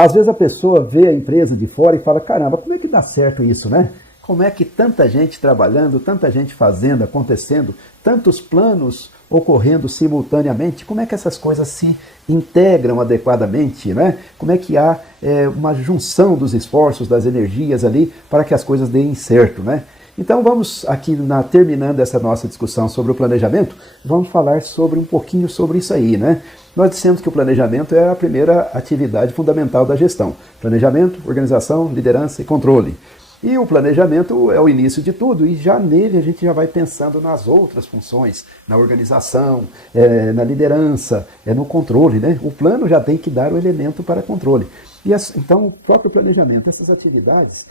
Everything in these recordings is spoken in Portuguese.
Às vezes a pessoa vê a empresa de fora e fala, caramba, como é que dá certo isso, né? Como é que tanta gente trabalhando, tanta gente fazendo, acontecendo, tantos planos ocorrendo simultaneamente, como é que essas coisas se integram adequadamente, né? Como é que há uma junção dos esforços, das energias ali, para que as coisas deem certo, né? Então vamos aqui, terminando essa nossa discussão sobre o planejamento, vamos falar um pouquinho sobre isso aí, né? Nós dissemos que o planejamento é a primeira atividade fundamental da gestão. Planejamento, organização, liderança e controle. E o planejamento é o início de tudo, e já nele a gente já vai pensando nas outras funções, na organização, na liderança, no controle, né? O plano já tem que dar o elemento para controle. Então, o próprio planejamento, essas atividades,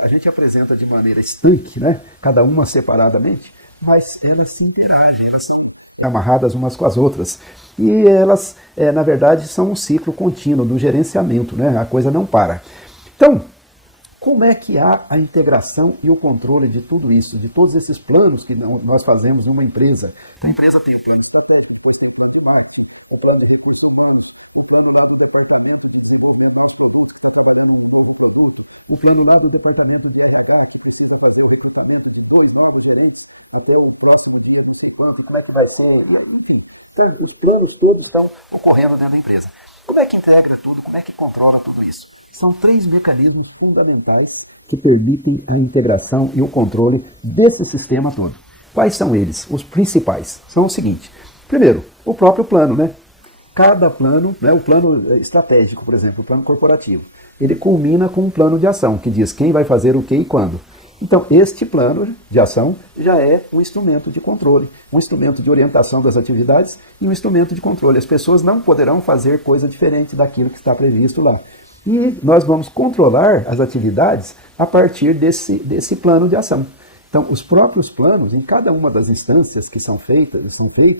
a gente apresenta de maneira estanque, né? Cada uma separadamente, mas elas se interagem, elas são amarradas umas com as outras. E elas, na verdade, são um ciclo contínuo do gerenciamento, né? A coisa não para. Então, como é que há a integração e o controle de tudo isso, de todos esses planos que nós fazemos numa empresa? A empresa tem o plano estratégico, o plano de marketing, o plano de recursos humanos, o plano lá do departamento de desenvolvimento dos produtos que está trabalhando em um novo produto, o plano lá do departamento de RH que precisa fazer o recrutamento de dois novos gerentes, até o próximo dia do ciclo, como é que vai ser? Os planos todos estão ocorrendo dentro da empresa. Como é que integra tudo? Como é que controla tudo isso? São 3 mecanismos fundamentais que permitem a integração e o controle desse sistema todo. Quais são eles? Os principais são o seguinte. Primeiro, o próprio plano, né? Cada plano, né, o plano estratégico, por exemplo, o plano corporativo, ele culmina com um plano de ação, que diz quem vai fazer o que e quando. Então, este plano de ação já é um instrumento de controle, um instrumento de orientação das atividades e um instrumento de controle. As pessoas não poderão fazer coisa diferente daquilo que está previsto lá. E nós vamos controlar as atividades a partir desse plano de ação. Então, os próprios planos, em cada uma das instâncias que são feitos,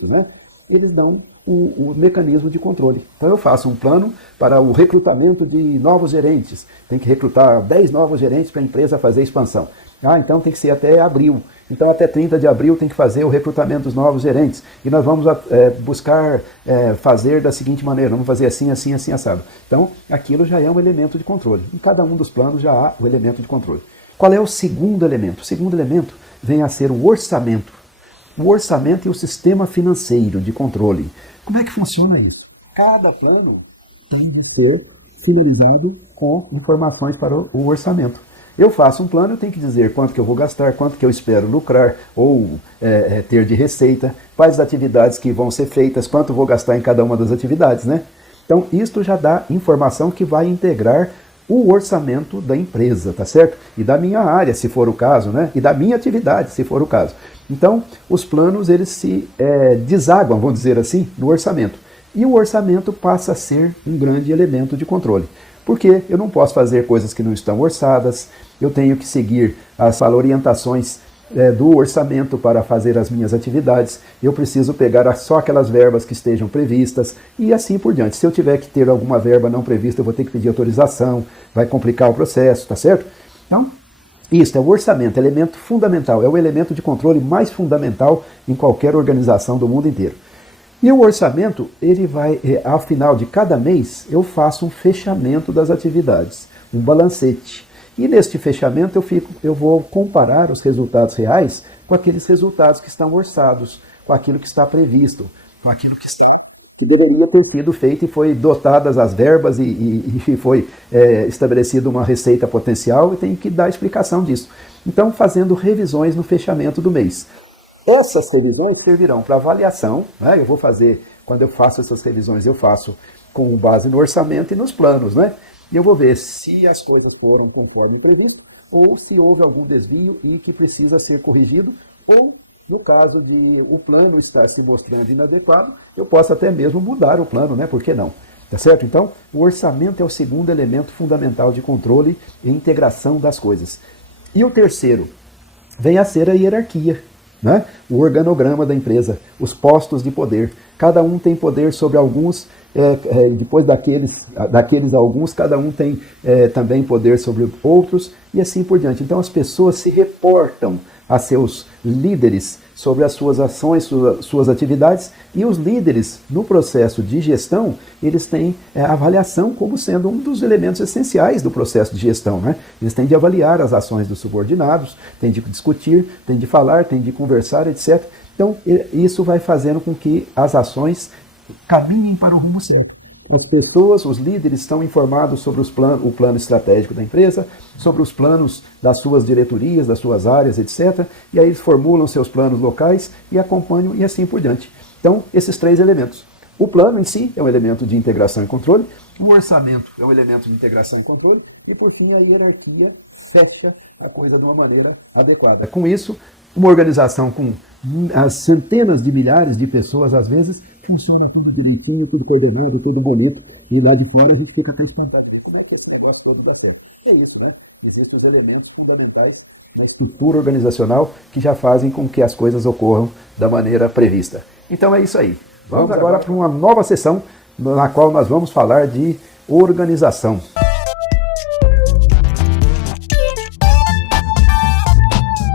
né, eles dão o mecanismo de controle. Então, eu faço um plano para o recrutamento de novos gerentes. Tem que recrutar 10 novos gerentes para a empresa fazer expansão. Então tem que ser até abril. Então até 30 de abril tem que fazer o recrutamento dos novos gerentes. E nós vamos buscar fazer da seguinte maneira, vamos fazer assim, assim, assim, assado. Então aquilo já é um elemento de controle. Em cada um dos planos já há o elemento de controle. Qual é o segundo elemento? O segundo elemento vem a ser o orçamento. O orçamento e o sistema financeiro de controle. Como é que funciona isso? Cada plano tem que ser finalizado com informações para o orçamento. Eu faço um plano, eu tenho que dizer quanto que eu vou gastar, quanto que eu espero lucrar ou ter de receita, quais atividades que vão ser feitas, quanto eu vou gastar em cada uma das atividades, né? Então, isto já dá informação que vai integrar o orçamento da empresa, tá certo? E da minha área, se for o caso, né? E da minha atividade, se for o caso. Então, os planos, eles se desaguam, vamos dizer assim, no orçamento. E o orçamento passa a ser um grande elemento de controle. Porque eu não posso fazer coisas que não estão orçadas, eu tenho que seguir as orientações do orçamento para fazer as minhas atividades, eu preciso pegar só aquelas verbas que estejam previstas e assim por diante. Se eu tiver que ter alguma verba não prevista, eu vou ter que pedir autorização, vai complicar o processo, tá certo? Então, isso é o orçamento, elemento fundamental, é o elemento de controle mais fundamental em qualquer organização do mundo inteiro. E o orçamento, ele vai, ao final de cada mês, eu faço um fechamento das atividades, um balancete. E neste fechamento eu vou comparar os resultados reais com aqueles resultados que estão orçados, com aquilo que está previsto, com aquilo que deveria ter sido feito e foi dotadas as verbas e foi estabelecida uma receita potencial e tem que dar explicação disso. Então, fazendo revisões no fechamento do mês. Essas revisões servirão para avaliação, né? Eu vou fazer, quando eu faço essas revisões, eu faço com base no orçamento e nos planos, né? E eu vou ver se as coisas foram conforme previsto ou se houve algum desvio e que precisa ser corrigido, ou no caso de o plano estar se mostrando inadequado, eu posso até mesmo mudar o plano, né? Por que não? Tá certo? Então, o orçamento é o segundo elemento fundamental de controle e integração das coisas. E o terceiro vem a ser a hierarquia. Né? O organograma da empresa, os postos de poder. cada um tem poder sobre alguns, depois daqueles alguns, cada um tem também poder sobre outros, e assim por diante. Então as pessoas se reportam a seus líderes sobre as suas ações, suas atividades, e os líderes, no processo de gestão, eles têm a avaliação como sendo um dos elementos essenciais do processo de gestão, né? Eles têm de avaliar as ações dos subordinados, têm de discutir, têm de falar, têm de conversar, etc. Então, isso vai fazendo com que as ações caminhem para o rumo certo. As pessoas, os líderes estão informados sobre o plano estratégico da empresa, sobre os planos das suas diretorias, das suas áreas, etc. E aí eles formulam seus planos locais e acompanham e assim por diante. Então, esses três elementos. O plano em si é um elemento de integração e controle, o orçamento é um elemento de integração e controle, e por fim a hierarquia fecha a coisa de uma maneira adequada. Com isso, uma organização com as centenas de milhares de pessoas, às vezes, funciona tudo direitinho, tudo coordenado, tudo bonito, e lá de fora a gente fica até espantado. Como é que esse negócio todo dá certo? É isso, né? Existem os elementos fundamentais na estrutura organizacional que já fazem com que as coisas ocorram da maneira prevista. Então é isso aí. Vamos agora para uma nova sessão na qual nós vamos falar de organização.